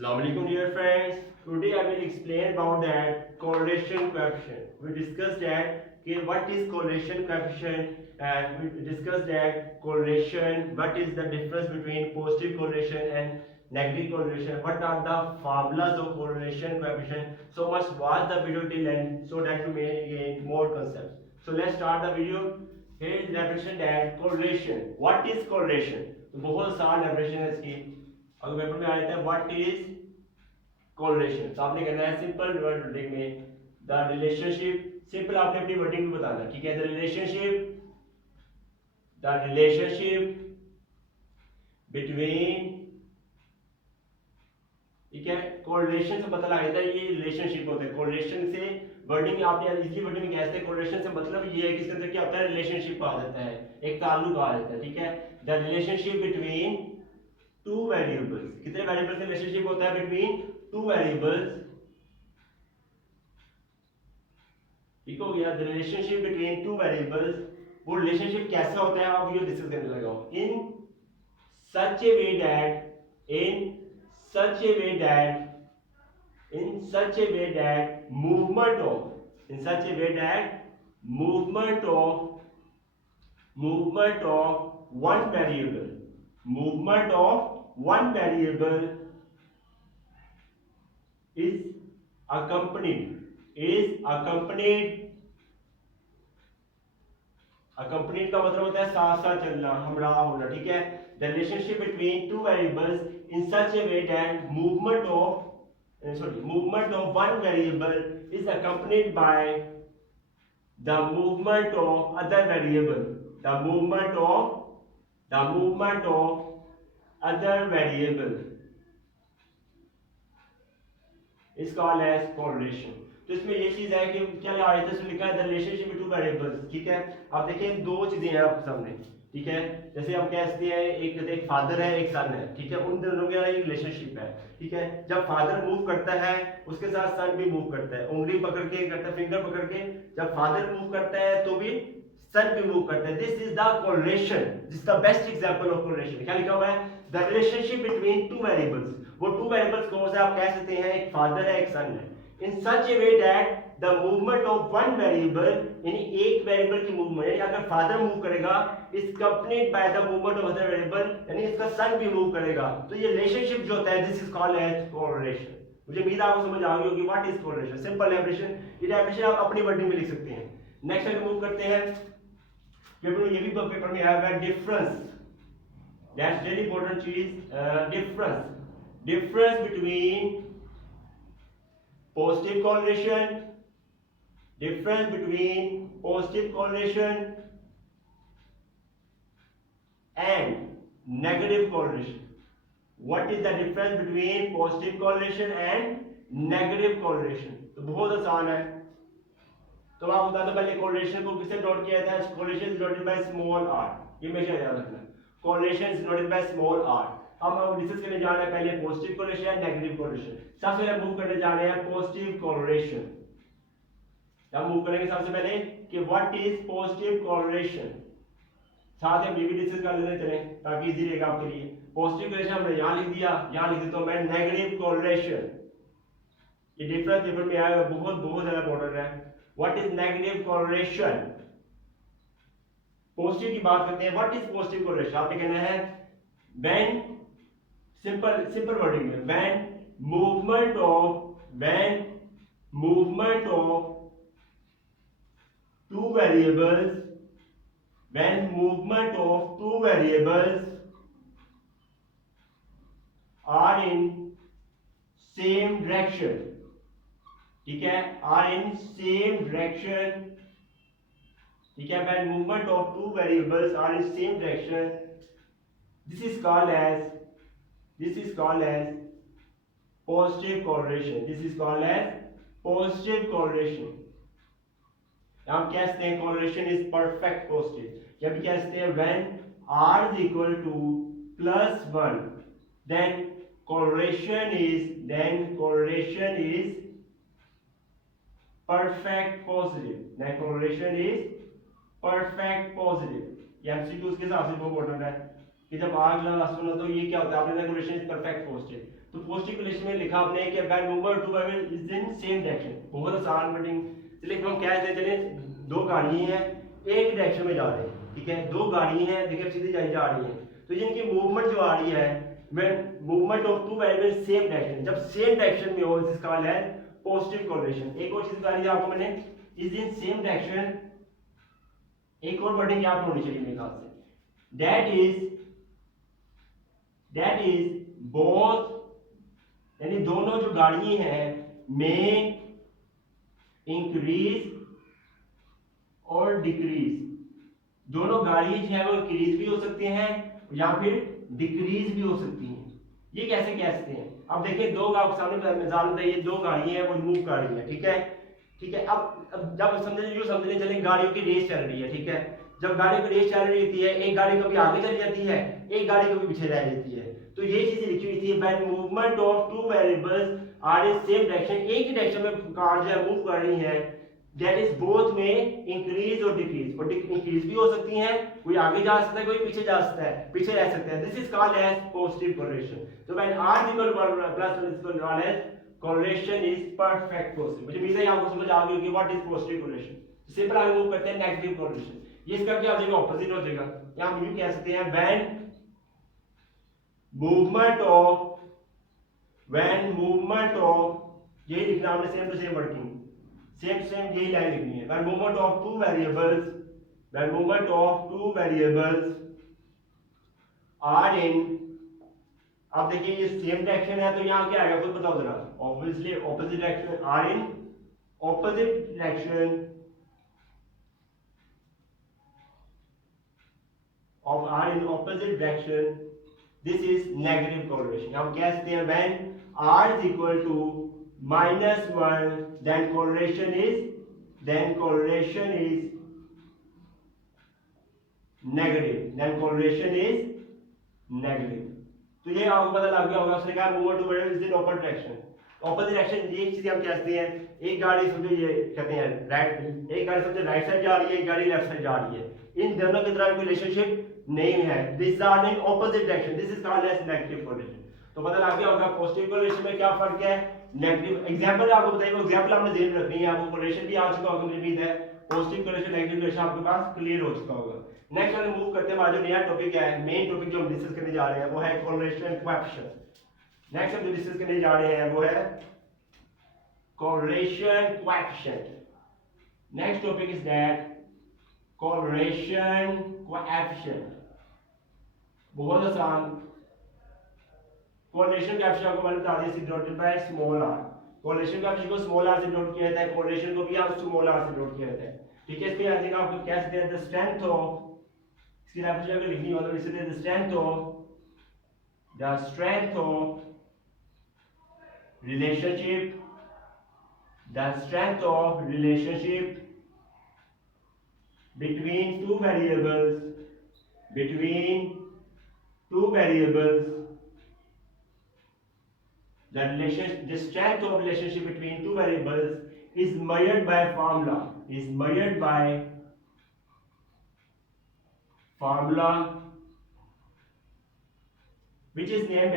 Assalamu alaikum dear friends. Today I will explain about that correlation coefficient. We discussed that what is correlation coefficient, and we discussed that correlation, what is the difference between positive correlation and negative correlation, what are the formulas of correlation coefficient. So much watch the video till end so that you may gain more concepts. So let's start the video. Here is definition that correlation. What is correlation? तो बहुत आसान definition है इसकी. अगर paper में आ जाता है what is correlation, तो आपने कहना है सिंपल वर्डिंग में द रिलेशनशिप. सिंपल आपने अपनी वर्डिंग में बताना, ठीक है. द रिलेशनशिप बिटवीन, ठीक है. कोरिलेशन से पता लग जाता है ये रिलेशनशिप होता है. कोरिलेशन से वर्डिंग आपने इजीली वर्डिंग में कहते हैं. कोरिलेशन से मतलब ये है कि इसके अंदर क्या होता है, रिलेशनशिप आ जाता है, एक ताल्लुक आ जाता है, ठीक है. The relationship between two variables. कितने वेरिएबल्स का रिलेशनशिप होता है बिटवीन टू वेरिएबल्स, ठीक हो गया. The relationship between two variables. वो रिलेशनशिप कैसा होता है अब ये डिस्कस करने लगा हूं. In such a way that in such a way that movement of one variable is accompanied का मतलब होता है साथ साथ चलना, हमराह होना, ठीक है. The relationship between two variables in such a way that movement of one variable is accompanied by the movement of other variable. The movement of other variable is called as correlation. तो इसमें ये चीज है कि क्या आया था, लिखा है the relationship between two variables, ठीक है. आप देखिए दो चीजें हैं आपके सामने, ठीक है. जैसे हम कहते हैं एक फादर है एक सन है, ठीक है. उन दोनों के एक रिलेशनशिप है, ठीक है. जब फादर मूव करता है उसके साथ सन भी मूव करता है, उंगली पकड़ के करता है, फिंगर पकड़ के. जब फादर मूव करता है तो भी सन भी मूव करता है. This is the correlation. This the best example of correlation. क्या लिखा हुआ है, the relationship between two variables. वो टू वेरिएबल्स कौन से आप कह सकते हैं, एक फादर है एक सन है. In such a way that the movement of one variable, यानी एक वेरिएबल की मूवमेंट, यानी अगर फादर मूव करेगा is accompanied by the movement of other variable, यानी इसका सन भी मूव करेगा. तो ये रिलेशनशिप जो होता है this is called as correlation. मुझे उम्मीद आपको समझ आ गई होगी what is correlation. Simple definition. ये डेफिनेशन आप अपनी वर्डिंग में लिख सकते हैं. नेक्स्ट हम मूव करते हैं. पेपर में ये भी पेपर में आया हुआ है डिफरेंस. दैट्स वेरी इंपॉर्टेंट चीज. Difference between positive correlation and negative correlation. What is the difference between positive correlation and negative correlation? तो बहुत आसान है. तो आप बता दो पहले कोरिलेशन को किससे नोट किया था. Correlation is noted by small r. ये हमेशा याद रखना. Correlation is noted by small r. हम डिस्कस करने जा रहे हैं पहले पॉजिटिव कोरिलेशन या नेगेटिव कोरिलेशन. सबसे पहले मूव करने जा रहे हैं पॉजिटिव कोरिलेशन. हम मूव करेंगे सबसे पहले कि व्हाट इज पॉजिटिव कोरिलेशन. साथ में ये भी डिस्कस कर लेते चलें ताकि इजी रहेगा आपके लिए. पॉजिटिव कोरिलेशन हमने यहां लिख दिया, यहां लिख देता हूं मैं नेगेटिव कोरिलेशन. ये डिफरेंस पेपर में आया बहुत बहुत ज्यादा इंपॉर्टेंट है. What is negative correlation. Positive की बात करते हैं. What is positive correlation. आपने कहना है when simple wording में when movement of two variables are in same direction, ठीक है, are in same direction, ठीक है. when movement of two variables are in same direction, this is called as positive correlation. हम कहते हैं correlation is perfect positive. या भी कहते हैं when r is equal to +1, then correlation is perfect positive. ये MCQ के हिसाब से बहुत इंपॉर्टेंट है. कि जब आग लगा सुनो तो ये क्या होता है, आपने रिलेशन इज परफेक्ट पोस्टिव, तो पोस्टिव रिलेशन में लिखा आपने कि when mover two vehicle is in same direction, बहुत आसान वर्डिंग। चलिए हम क्या कहते हैं, चलिए दो गाड़ी हैं एक डायरेक्शन में जा रहे हैं, ठीक है, दो गाड़ी हैं देखिए सीधी जा रही हैं, तो जिनकी मूवमेंट जो आ रही है when movement of two vehicle same direction, जब सेम डायरेक्शन में हो this is called as positive correlation. एक और चीज बता रही है आपको मैंने, इज इन सेम डायरेक्शन, एक और वर्डिंग याद होनी चाहिए मेरे ख्याल से, दैट इज बोथ, यानी दोनों जो गाड़ी हैं में इंक्रीज और डिक्रीज, दोनों गाड़ी जो है वो इंक्रीज भी हो सकती हैं या फिर डिक्रीज भी हो सकती हैं। ये कैसे कह सकते हैं, अब देखिए दो आपके सामने मिसाल बताइए, दो गाड़ी है वो मूव कर रही है, ठीक है ठीक है। अब जब समझने चले गाड़ियों की रेस चल रही है, ठीक है, जब गाड़ी की रेस चल रही होती है एक गाड़ी कभी आगे चली जाती है एक गाड़ी कभी पीछे रह जाती है, तो ये चीज लिखी हुई थी when movement of two variables are in same direction, एक ही डायरेक्शन में कार जो है मूव कर रही है, दैट इज बोथ में इंक्रीज और डिक्रीज, और इंक्रीज भी हो सकती हैं, कोई आगे जा सकता है कोई पीछे जा सकता है, पीछे रह सकता है, this is called as positive correlation. तो when r equal plus is called as correlation is perfect positive. मुझे उम्मीद है आपको समझ आ गई होगी what is positive correlation. Simple आगे मूव करते हैं नेगेटिव कोरिलेशन, ये इसका क्या हो जाएगा, ऑपोजिट हो जाएगा, या हम यूं कह सकते हैं व्हेन मूवमेंट ऑफ, ये लिखना हमने same to same working, same यही लाइन लिखनी है, when movement of two variables are in, अब देखिए ये सेम डायरेक्शन है तो यहां क्या आएगा खुद बताओ जरा, obviously opposite direction, are in opposite direction of r in opposite direction, this is negative correlation। हम कह सकते हैं when r is equal to -1 then correlation is negative, तो ये आपको पता लग गया होगा, उसने कहा move two is in opposite direction, opposite direction ये चीज हम कहते हैं, एक गाड़ी समझो ये कहते हैं राइट, एक गाड़ी समझो राइट साइड जा रही है एक गाड़ी लेफ्ट साइड जा रही है, इन दोनों के तरफ रिलेशनशिप नहीं है, this are in opposite direction, this is called as negative correlation. तो पता लग गया होगा पॉजिटिव कोरिलेशन में क्या फर्क है, नेगेटिव। एग्जांपल आपको बताइए, एग्जांपल आपने ध्यान रखनी है, आपको कोरिलेशन भी आ चुका होगा, मुझे उम्मीद है पॉजिटिव कोरिलेशन नेगेटिव कोरिलेशन आपके पास क्लियर हो चुका होगा। नेक्स्ट हम मूव करते हैं, हमारा जो नया टॉपिक है, मेन टॉपिक जो हम डिस्कस करने जा रहे हैं वो है कोरिलेशन कोएफिशिएंट। नेक्स्ट हम जो डिस्कस करने जा रहे हैं वो है correlation coefficient. Next topic is that correlation coefficient, बहुत आसान। कोरिलेशन कोएफिशिएंट को मैंने बता दिया denoted by small r, correlation coefficient को स्मॉल r से डिनोट किया जाता है, कोरिलेशन को भी हम स्मॉल r से डिनोट किया जाता है, ठीक है। इसमें आ जाएगा आपको क्या कहते हैं, द स्ट्रेंथ ऑफ, इसकी डेफिनेशन अगर लिखनी हो तो इसे the strength of relationship between two variables, the strength of relationship between two variables is measured by formula, which is named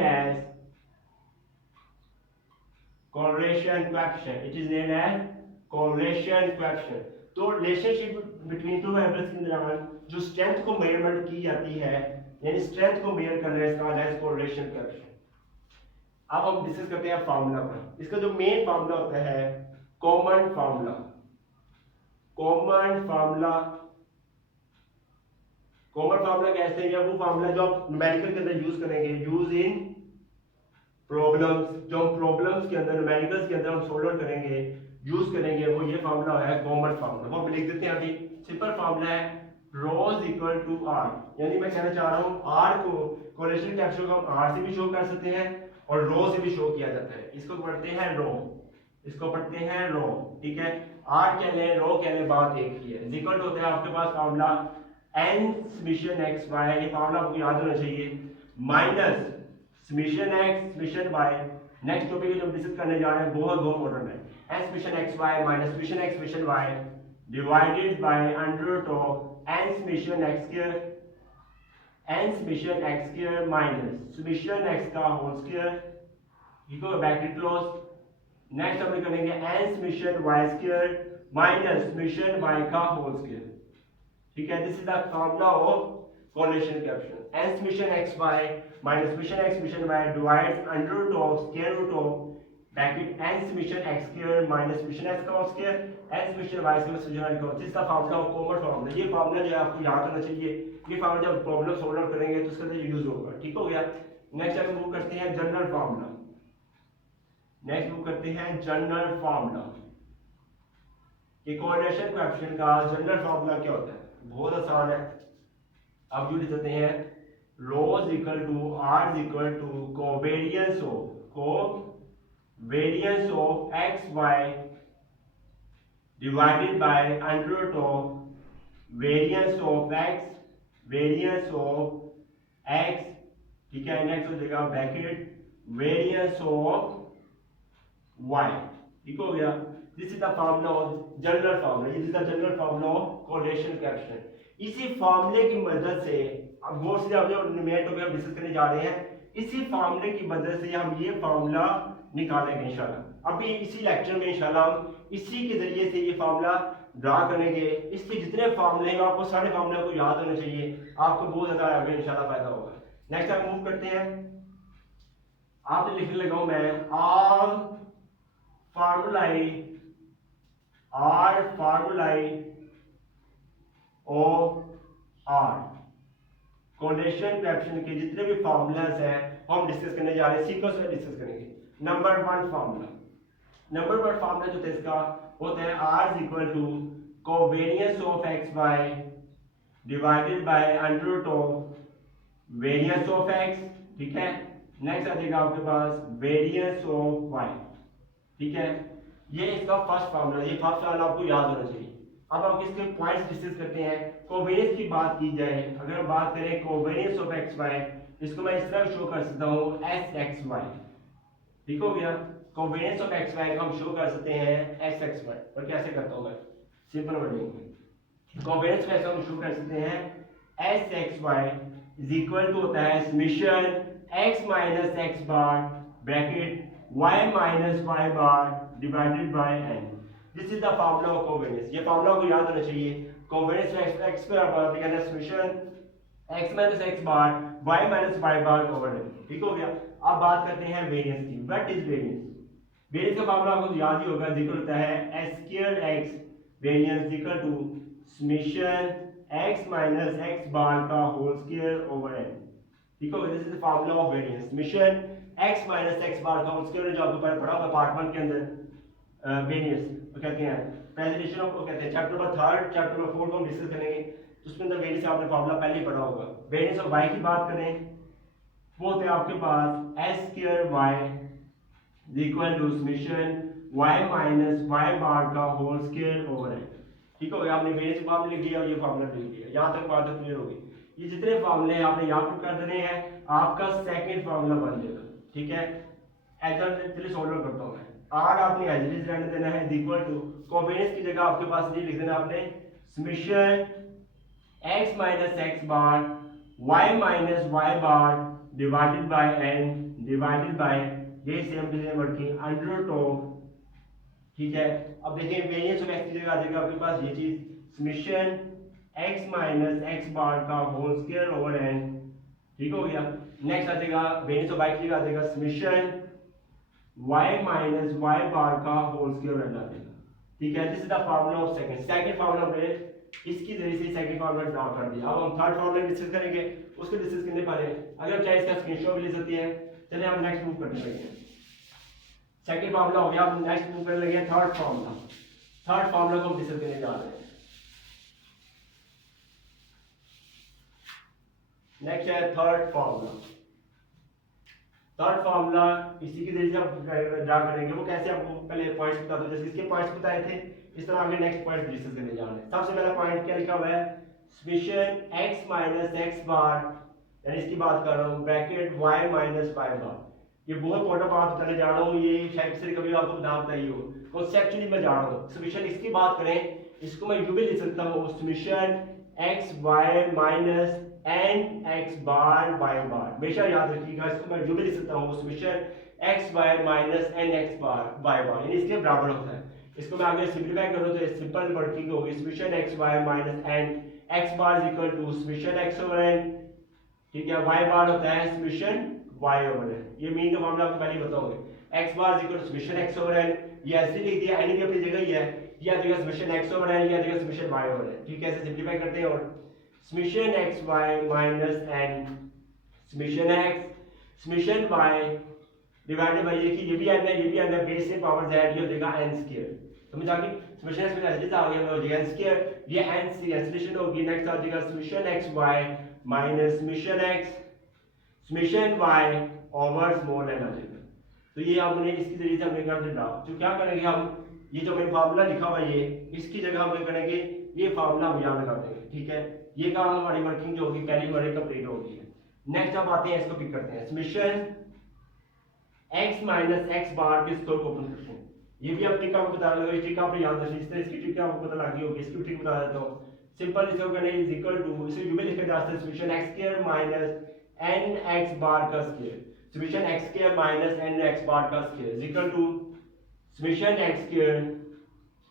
as correlation coefficient. It is named as correlation coefficient। तो relationship between two variables के दरमियान जो strength को measurement की जाती है, यानी strength को मेजर करना है, इसका है कोरिलेशन कोएफिशिएंट। अब हम डिस्कस करते हैं फार्मूला पर। इसका जो मेन फार्मूला होता है कॉमन फार्मूला कहते हैं, वो फार्मूला जो आप न्यूमेरिकल के अंदर यूज करेंगे, यूज इन प्रॉब्लम्स, जो हम प्रॉब्लम्स के अंदर न्यूमेरिकल्स के अंदर हम सोल्व करेंगे, यूज करेंगे, वो ये फार्मूला है कॉमन फार्मूला। वो हम लिख देते हैं अभी, सिंपल फार्मूला है rho is equal to r, यानी मैं कहना चाह रहा हूँ r को कोरिलेशन कोएफिशिएंट को हम r से भी शो कर सकते हैं और रो से भी शो किया जाता है। इसको पढ़ते हैं रो, ठीक है, r कह लें रो कह लें, बात एक ही है। इक्वल होता है आपके पास formula n summation x y, ये फार्मूला आपको याद होना चाहिए, minus summation x summation y। Next topic जो हम डिस्कस करने जा रहे हैं बहुत इंपॉर्टेंट है, n summation x y minus summation x summation y divided by under root of n summation x square, n summation x square minus summation x का whole square equal bracket close. Next हम करेंगे n summation y square minus summation y का whole square. ठीक है, this is the formula of correlation coefficient. n summation xy minus summation x summation y divides under root of square root of bracket n summation x square minus summation x का whole square n summation y square summation y का। This the formula of common formula. ये formula जो है आपको याद होना चाहिए। ये फॉर्मूला जब प्रॉब्लम सॉल्व करेंगे तो उसके अंदर यूज होगा। ठीक हो गया। नेक्स्ट हम मूव करते हैं जनरल फॉर्मूला। नेक्स्ट मूव करते हैं जनरल फॉर्मूला कि कोरिलेशन कोएफिशिएंट का जनरल फॉर्मूला क्या होता है। बहुत आसान है। अब जो लिख सकते हैं rho is equal to r is equal to covariance of x Y divided by under root of variance of x. ठीक है, नेक्स्ट हो जाएगा ब्रैकेट वेरियंस ऑफ y। ठीक हो गया। This is the formula of general formula. This is the general formula of correlation coefficient. इसी फार्मूले की मदद से अब गौर से हम जो न्यूमेरिकल टॉपिक हम डिस्कस करने जा रहे हैं, इसी फार्मूले की मदद से हम ये फार्मूला निकालेंगे इंशाल्लाह। अभी इसी लेक्चर में इंशाल्लाह हम इसी के जरिए से ये फार्मूला ड्रा करेंगे। इसके जितने फार्मूले हैं आपको सारे फार्मूले को याद होने चाहिए, आपको बहुत ज्यादा आगे इंशाल्लाह फायदा होगा। नेक्स्ट हम मूव करते हैं। आपने लिखने लगा हूं मैं all formulae of r. Correlation coefficient के जितने भी फार्मूलास हैं हम डिस्कस करने जा रहे हैं, सीक्वेंस में डिस्कस करेंगे। नंबर 1 फार्मूला जो है इसका होता है r is equal to covariance of x Y divided by under root of variance of x. ठीक है, नेक्स्ट आ जाएगा आपके पास वेरियंस ऑफ वाई। ठीक है, ये इसका फर्स्ट फार्मूला। ये फर्स्ट फार्मूला आपको याद होना चाहिए। अब हम इसके पॉइंट्स डिस्कस करते हैं। कोवेरियंस की बात की जाए, अगर हम बात करें कोवेरियंस ऑफ एक्स वाई, इसको मैं इस तरह शो कर सकता हूँ एस एक्स वाई। ठीक हो गया। कोवेरियंस ऑफ एक्स वाई को हम शो कर सकते हैं एस एक्स वाई। और कैसे करता हूँ मैं, सिंपल वर्डिंग में कोवेरियंस को हम शो कर सकते हैं S X Y is equal to होता है summation X minus x bar bracket y minus y bar divided by n। This is the formula of covariance। ये फार्मूला को याद होना चाहिए। covariance x square bar कहना है summation x minus x bar y minus y bar over n। ठीक हो गया। अब बात करते हैं वेरिएंस की। What is variance? वेरिएंस का फार्मूला आपको याद ही होगा, इक्वल होता है s square x variance equal to summation x minus x bar का होल स्क्वायर ओवर n। ठीक हो गया। This is the formula of variance. Summation x minus x bar का उसके जो आपको पढ़ा होगा पार्ट 1 के अंदर वेरिएंस वो कहते हैं प्रेजेंटेशन ऑफ, वो कहते हैं चैप्टर नंबर 3 चैप्टर नंबर 4 को हम डिस्कस करेंगे। उसके अंदर वेरिएंस आपने फार्मूला पहले ही पढ़ा होगा। वेरिएंस ऑफ y की बात करें वो होते हैं आपके पास s square y equal to summation y minus y bar का होल स्क्वायर ओवर n। ठीक हो गया। आपने वेरिएंस का फार्मूला लिख लिया और ये फार्मूला लिख लिया। यहां तक बात क्लियर होगी। ये जितने फार्मूले आपने यहां पर कर देने हैं, आपका सेकंड फार्मूला बन जाएगा। ठीक है, चलिए सॉल्व करता हूं मैं। r आपने एज इट इज रहने देना है इक्वल टू कोवेरियंस की जगह आपके पास ये लिख देना आपने summation x minus x bar y minus y bar divided by n divided by ये same to same working under root of. ठीक है, अब देखिए वेरिएंस ऑफ x की जगह आ जाएगा आपके पास ये चीज समेशन x माइनस x बार का होल स्क्वायर ओवर n। ठीक हो गया। नेक्स्ट आ जाएगा वेरिएंस ऑफ y की जगह आ जाएगा summation y minus y bar का होल स्क्वायर आ जाएगा। ठीक है, this is the formula of second formula पे इसकी जरिए से सेकंड फार्मूला ड्रा कर दिया। अब हम थर्ड फार्मूला डिस्कस करेंगे। उसको डिस्कस करने पहले अगर चाहे इसका स्क्रीनशॉट भी ले सकते हैं। चलिए हम नेक्स्ट मूव करने लगे हैं। सेकंड फार्मूला हो गया, अब नेक्स्ट मूव करने लगे थर्ड फार्मूला। थर्ड फार्मूला को हम डिस्कस करने जा रहे हैं। नेक्स्ट है थर्ड फार्मूला। थर्ड फार्मूला इसी के जरिए आप ड्रा करेंगे। वो कैसे आपको पहले पॉइंट्स बता दो, जैसे इसके पॉइंट्स बताए थे इस तरह आगे नेक्स्ट पॉइंट डिस्कस करने जा रहे हैं। सबसे पहला पॉइंट क्या लिखा हुआ है समेशन x माइनस x बार, यानी इसकी बात कर रहा हूं ब्रैकेट y माइनस y बार। ये बहुत इंपॉर्टेंट बात बताने जा रहा हूं। ये शायद से कभी आपको ना बताइए हो, कॉन्सेप्चुअली मैं जा रहा हूं। समेशन इसकी बात करें इसको मैं यूं भी लिख सकता हूं summation x Y minus N x bar y bar. हमेशा याद रखिएगा, इसको मैं जो भी लिख सकता हूँ समीकरण x Y minus N x bar y bar यानी इसके बराबर होता है। इसको मैं आगे सिंप्लीफाई करूँ तो सिंपल वर्किंग होगी समीकरण x Y minus N x bar is equal to समीकरण एक्स ओवर एन, ठीक है, वाई बार होता है समीकरण वाई ओवर एन। ये मीन का मामला आपको पहले बताओगे। X bar is equal to समीकरण एक्स ओवर एन, ये ऐसे लिख दिया, एन भी अपनी जगह ही है, ये आ जाएगा समीकरण एक्स ओवर एन, ये आ जाएगा समीकरण वाई ओवर एन, ठीक है। ऐसे सिंप्लीफाई करते हैं और समीकरण एक्स वाई माइनस एन समीकरण एक्स समीकरण वाई डिवाइडेड बाय ये भी एन है, ये भी एन है, बेस से पावर जेड, ये हो जाएगा एन स्क्वायर। समझ आ गई? समीकरण एक्स में एसडीएस आ गया, हो जाएगा एन स्क्वायर, ये एन से कैंसिलेशन होगी। नेक्स्ट आ जाएगा समीकरण एक्स वाई माइनस समीकरण एक्स समीकरण वाई ओवर स्मॉल एन आ जाएगा। तो ये हमने इसकी जरिए से हमने कर दिया। तो क्या करेंगे हम, ये जो मैंने फार्मूला लिखा हुआ है, ये इसकी जगह हम क्या करेंगे, ये फार्मूला हम यहाँ लगा देंगे, ठीक है। ये काम हमारी वर्किंग जो होगी पहली हमारी कंप्लीट होगी। नेक्स्ट अब आते हैं, इसको पिक करते हैं, समीकरण x माइनस एक्स बार के स्क्वायर को ओपन करते हैं। ये भी आप ट्रिक आपको बता रहा हूँ, ट्रिक आपने याद रखनी है, इसकी ट्रिक आपको पता लग गई होगी, इसकी ट्रिक बता देता हूँ। सिंपल इसको करना है, इज इक्वल टू, इसे यूं भी लिखा जा सकता है समीकरण x square minus n x बार का स्क्वायर, समीकरण x square minus n x बार का स्क्वायर इज इक्वल टू समीकरण x square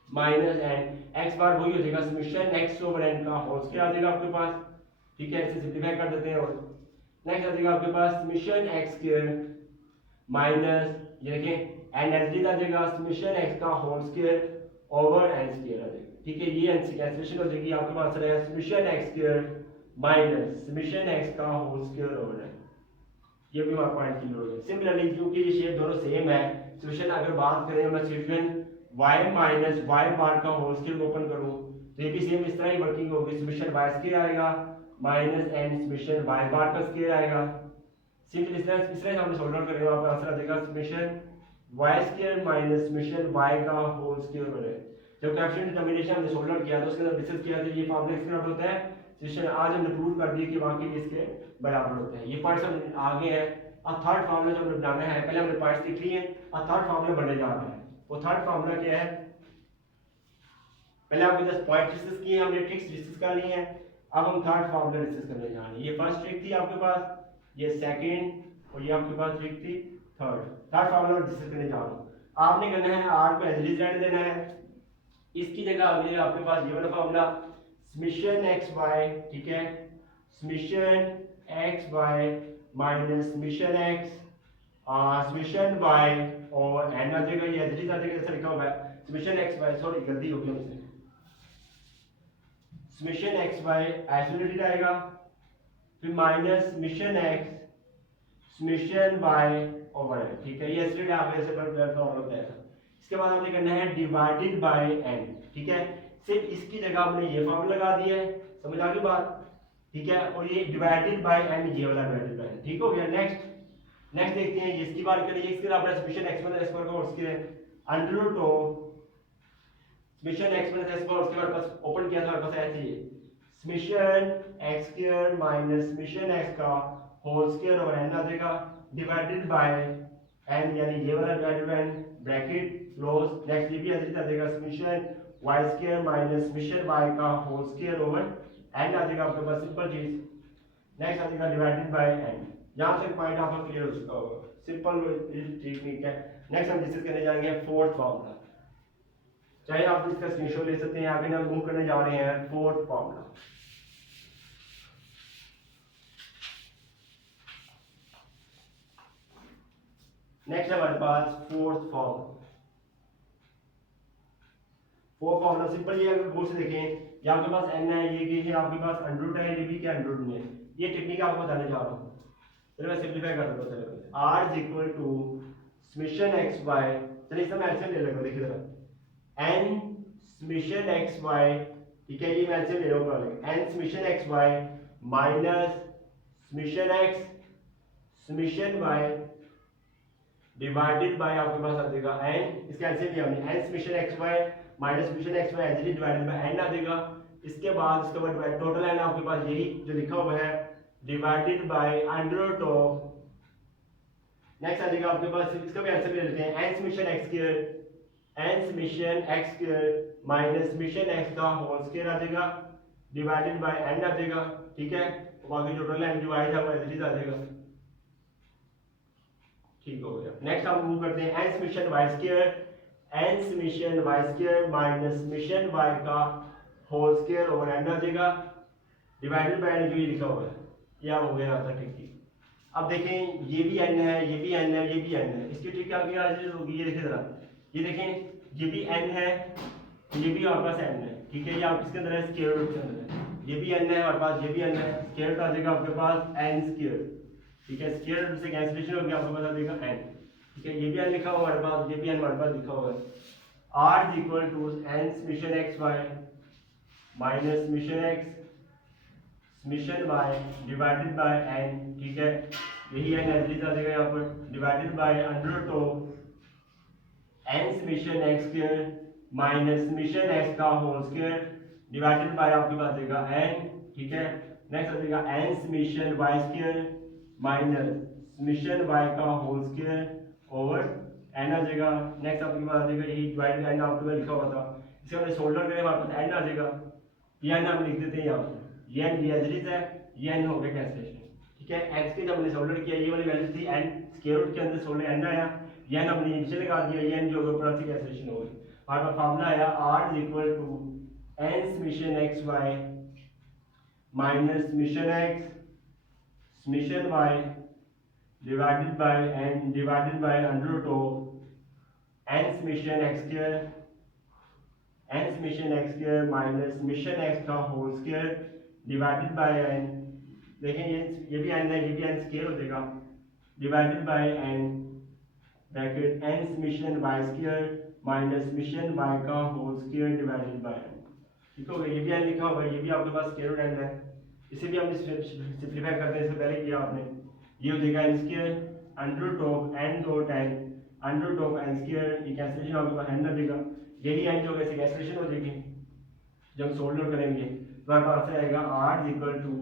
minus n x बार वही हो जाएगा समीकरण x ओवर n का होल स्क्वायर आ जाएगा आपके पास, ठीक है। इसे सिंपलीफाई कर देते हैं और नेक्स्ट आ जाएगा आपके पास समीकरण x स्क्वायर माइनस ये देखें n एच डी आ जाएगा समीकरण x का whole square over n square आ जाएगा, ठीक है। ये n से कैंसिलेशन हो जाएगी, आपके पास रहेगा समीकरण x स्क्वायर माइनस समीकरण x का होल स्क्वायर ओवर n। ये भी हमारा पॉइंट क्लियर हो गया। सिमिलरली क्योंकि ये शेप दोनों सेम है, समीकरण अगर बात करें मैं समीकरण y माइनस y बार का होल स्क्वायर ओपन करूं तो ये भी सेम इस तरह ही वर्किंग होगी, समीकरण y स्क्वायर आएगा माइनस n समीकरण y बार का स्क्वायर आएगा। सिंपल इस तरह हमने सॉल्व आउट करेंगे, आपका आंसर आ जाएगा समीकरण y स्क्वायर माइनस समीकरण y का होल स्क्वायर हो जाएगा। जब कोएफिशिएंट डिटरमिनेशन हमने सॉल्व आउट किया तो उसके अंदर डिस्कस किया था ये फार्मूला इसके बराबर होता है, सेशन आज हमने प्रूव कर दिया कि वाकई इसके बराबर होते हैं। ये पॉइंट्स हम आगे हैं। अब थर्ड फार्मूला जो हमने बनाना है, पहले हमने पॉइंट्स लिख लिए, अब थर्ड फार्मूला बनने जा रहा है। वो थर्ड फार्मूला क्या है, पहले आपके 10 पॉइंट डिस्कस किए, हमने ट्रिक्स डिस्कस कर ली हैं, अब हम थर्ड फार्मूला डिस्कस करने जा रहे हैं। ये फर्स्ट ट्रिक थी आपके पास, ये सेकंड और ये आपके पास ट्रिक थी थर्ड फार्मूला डिस्कस करने जा रहा हूं। आपने करना है r को एज इट इज रहने देना है, इसकी जगह आ गया आपके पास ये वाला फार्मूला समीकरण xy, ठीक है, समीकरण xy माइनस समीकरण x समीकरण y और n आ जाएगा, ये एज इट इज आ जाएगा जैसा लिखा हुआ है समीकरण xy, सॉरी गलती हो गई मुझसे, समीकरण xy आइसोलेटेड आएगा, फिर माइनस समीकरण x समीकरण y ओवर n, ठीक है। ये आइसोलेटेड आप ऐसे पर होता है। इसके बाद हमने करना है डिवाइडेड बाय n, ठीक है। सिर्फ इसकी जगह हमने ये फॉर्मूला लगा दिया है, समझ आ गई बात, ठीक है। और ये डिवाइडेड बाय n, ये वाला डिवाइडेड बाय n, ठीक हो गया। नेक्स्ट देखते हैं, इसकी बात करें, इसके बराबर है समीकरण x माइनस x का उसके अंडर रूट ऑफ समीकरण x माइनस x उसके बाद पास ओपन किया था हमारे पास ऐसे ही समीकरण x स्क्वायर माइनस समीकरण x का होल स्क्वायर और n आ जाएगा डिवाइडेड बाय n, यानी ये वाला divided by n bracket close. Next ये भी ऐसे ही आ जाएगा समीकरण y स्क्वायर माइनस समीकरण y का होल स्क्वायर ओवर n आ जाएगा आपके पास, सिंपल चीज। नेक्स्ट आ जाएगा डिवाइडेड बाय n। यहां से पॉइंट आपका क्लियर हो चुका होगा, सिंपल टेक्निक है। नेक्स्ट हम डिस्कस करने जाएंगे फोर्थ फार्मूला, चाहे आप इसका स्क्रीनशॉट ले सकते हैं। आगे हम मूव करने जा रहे हैं फोर्थ फार्मूला। नेक्स्ट हमारे पास फोर्थ फार्मूला सिंपल, ये अगर गौर से देखें, ये आपके पास n है, ये है आपके पास अंडर रूट है, ये भी क्या अंडर रूट में, ये टेक्निक आपको बताने जा रहा हूं। चलो मैं सिंपलीफाई कर देता हूं, r इज इक्वल टू समीकरण xy, चलिए इसमें एलसीएम ले लेंगे, देखिए जरा n समीकरण xy, ठीक है, ये मैं एलसीएम ले रहा हूं, n समीकरण xy माइनस समीकरण x समीकरण y डिवाइडेड बाय आपके पास आ जाएगा n, इसका एलसीएम लिया हमने, n समीकरण xy माइनस समीकरण xy as it is divided by n आ जाएगा। इसके बाद टोटल n आपके पास यही जो लिखा हुआ है divided by under root of, next आ जाएगा आपके पास, इसका भी आंसर ले लेते हैं, n समीकरण x स्क्वायर n समीकरण x स्क्वायर माइनस समीकरण x का होल स्क्वायर आ जाएगा डिवाइडेड बाय एन आ जाएगा, ठीक है, बाकी जो टोटल एन जो आया था वो एज इट इज आ जाएगा, ठीक हो गया। नेक्स्ट हम मूव करते हैं N summation Y square, N summation Y square minus summation Y का होल स्क्वायर ओवर एन आ जाएगा, डिवाइडेड बाय एन जो ये लिखा हुआ है, यह हो गया आता ठीक ठीक। अब देखें ये भी एन है, ये भी एन है, ये भी एन है, इसकी ट्रिक क्या होगी, ये देखें जरा, ये देखें ये भी एन है, ये भी हमारे पास एन है, ठीक है, ये आप किसके अंदर है, स्क्वायर रूट के अंदर है, ये भी एन है हमारे पास, ये भी एन है, स्क्वायर रूट आ जाएगा आपके पास एन स्क्वायर, ठीक है, स्क्वायर रूट से कैंसिलेशन हो गया, आपके पास आ जाएगा एन, ठीक है, ये भी एन लिखा हुआ हमारे पास, ये भी एन हमारे पास लिखा हुआ है, r is equal to n summation x Y minus summation x summation y divided by n, ठीक है, यही एन एज इट इज आ जाएगा यहाँ पर, divided by under root of n summation x square minus summation x का whole square divided by आपके पास देगा एन, ठीक है, नेक्स्ट आ जाएगा n summation Y square minus summation Y का होल स्क्वायर ओवर एन आ जाएगा, नेक्स्ट आपके पास आ जाएगा यही डिवाइड एन आपके पास लिखा हुआ था, इसे हमने सोल्डर करें हमारे पास एन आ जाएगा, ये एन हम लिख देते हैं यहाँ पर, ये एन एज इट इज है, ये एन हो गया कैंसिलेशन, ठीक है, एक्स के जब हमने सोल्डर किया ये वाली वैल्यू थी एन स्क्वायर रूट के अंदर सोल्डर एन आया, ये एन हमने नीचे लगा दिया, ये एन जो होगा ऊपर से कैंसिलेशन हो गई, हमारा फार्मूला आया r is equal to n summation x Y minus summation x summation y divided by n divided by under root of n summation x square N summation x square minus summation x का whole square divided by n, देखें ये भी N है, ये भी N square हो जाएगा, divided by n bracket n summation Y square minus summation Y का whole square divided by n, ठीक हो गया, ये भी एन लिखा हुआ है, ये भी आपके पास स्क्वायर रूट एन है, इसे भी हमने सिंपलीफाई करते हैं, इससे पहले किया आपने, ये हो जाएगा n square under root of n dot n under root of n square, ये कैंसिलेशन आपके पास एन आ जाएगा, ये भी एन जो है कैंसिलेशन हो जाएगी, जब सोल्डर करेंगे तो हमारे पास आएगा r equal to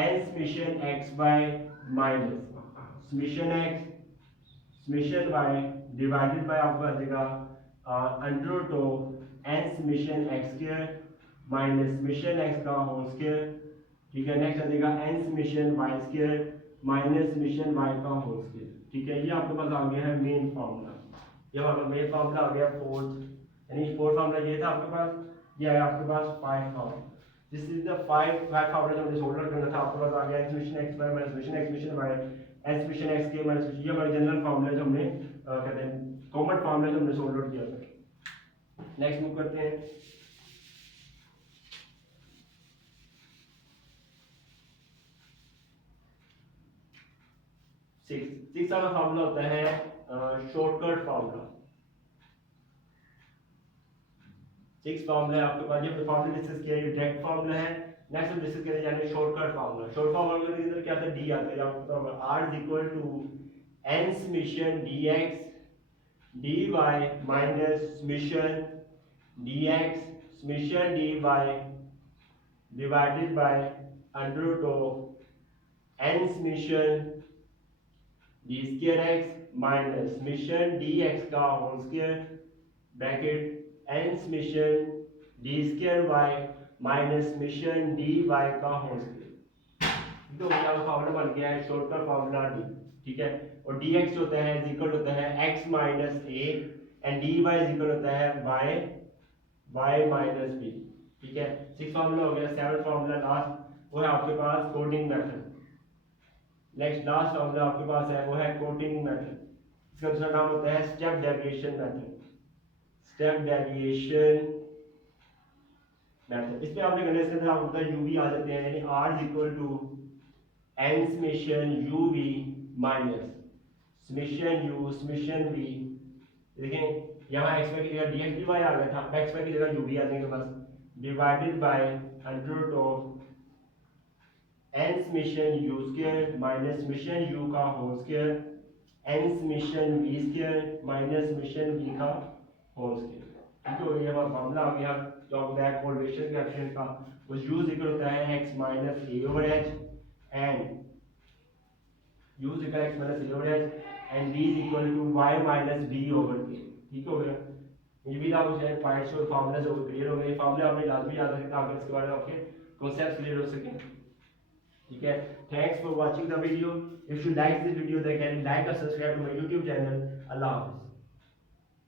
n summation x by minus summation x summation y divided by आपका आ जाएगा under root of n summation x square minus summation x का होल स्क्वायर, ठीक है, नेक्स्ट आ जाएगा n summation Y square minus summation Y का whole square, ठीक है, ये आपके पास आ गया है मेन फार्मूला, ये हमारा मेन फार्मूला आ गया फोर्थ, यानी फोर्थ फार्मूला ये था आपके पास, ये है आपके पास five formula, this is the five formula जो हमने सोल्डर करना था, आपके पास आ गया summation x Y minus summation x summation y n summation x के माइनस, ये हमारा जनरल फार्मूला जो हमने कहते हैं कॉमन फार्मूला जो हमने सोल्डर किया था। नेक्स्ट मूव करते हैं सिक्स वाला फार्मूला होता है शॉर्टकट फार्मूला, सिक्स फार्मूला है आपके पास, ये फार्मूला डिस्कस किया, ये डायरेक्ट फार्मूला है, नेक्स्ट हम डिस्कस करेंगे यानी शॉर्टकट फार्मूला, शॉर्ट फार्मूला के अंदर क्या आता है, डी आता है, आपको पता होगा r is equal to n summation dx dy minus summation dx summation dy divided by under root of n summation d square x minus summation dx का whole square bracket n summation d square y minus summation dy का whole square, तो ये formula बन गया है shortcut formula D, ठीक है, और dx होता है इज इक्वल होता है x minus a and dy is equal होता है y माइनस b, ठीक है, सिक्स फार्मूला हो गया, सेवन फार्मूला लास्ट वो है आपके पास coating method, next last formula आपके पास है वो है कोटिंग मेथड, इसका दूसरा नाम होता है step deviation method, step deviation method, इसमें आपने करने से आपको पता है uv आ जाते हैं, यानी r is equal to n summation uv minus summation u summation v, देखें यहाँ x की जगह dx dy आ गया था, x की जगह uv आ जाएगा बस, divided by under root of n summation u square minus summation u का whole square n summation v square minus summation v का होल स्क्वायर, ठीक है, ये हमारा फार्मूला आ गया जो होता है कोरिलेशन कोएफिशिएंट का, वो u इक्वल होता है x minus a over h and u equal x minus a over h and d is equal to y minus b over k, ठीक हो गया, ये भी आप मुझे पॉइंट्स और फार्मूला जो क्लियर हो गए, फार्मूला आपने लाजमी याद रखना, अगर इसके बारे में आपके कॉन्सेप्ट क्लियर हो सके। ठीक है, thanks for watching the video. If you like this video then can like or subscribe to my YouTube channel। अल्लाह हाफिज़।